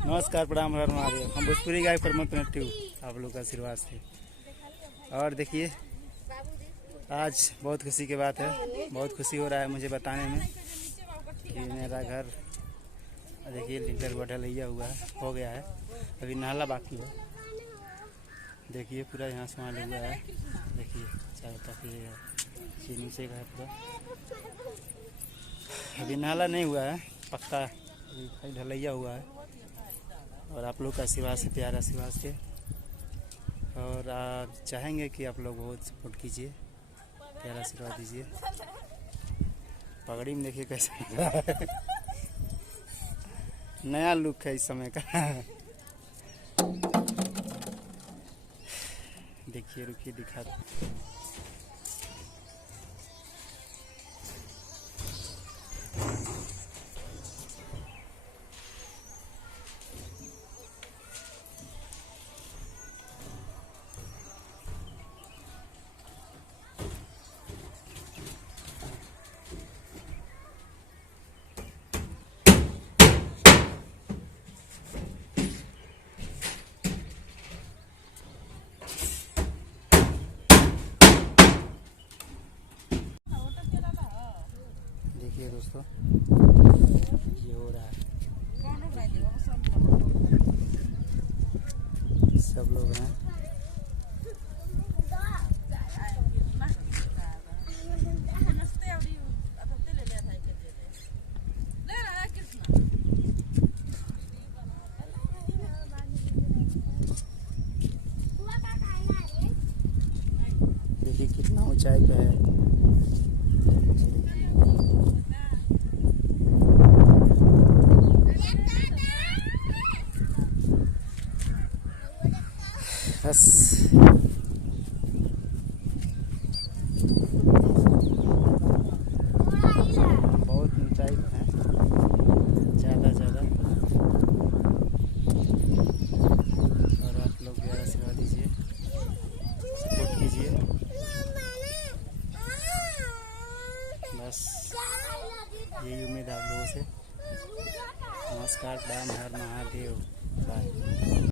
नमस्कार, प्रणाम, हर महादेव। हम भोजपुरी गाय प्रमोद कनेक्टिव आप लोग का आशीर्वाद से। और देखिए, आज बहुत खुशी की बात है, बहुत खुशी हो रहा है मुझे बताने में कि मेरा घर देखिए लिंटर बटा लिया हुआ है, हो गया है। अभी नाला बाकी है। देखिए पूरा यहाँ सामान हुआ है। देखिए चारों तक ये चीनी से है पूरा। अभी नाला नहीं हुआ है, पक्का अभी ढलैया हुआ है। और आप लोग का आशीर्वाद से, प्यार आशीर्वाद से। और आप चाहेंगे कि आप लोग बहुत सपोर्ट कीजिए, प्यार आशीर्वाद दीजिए। पगड़ी में देखिए कैसा लग रहा है। नया लुक है इस समय का। देखिए, रुकिए दिखा। देखिए दोस्तों, ये हो रहा है। सब लोग हैं। देखिए कितना ऊंचाई पे है। बस बहुत ऊंचाई पे है, ज़्यादा और आप लोग प्यार आशीर्वाद दीजिए, सपोर्ट कीजिए। बस यही उम्मीद है आप लोगों से। नमस्कार, प्रणाम, हर महादेव। बाय।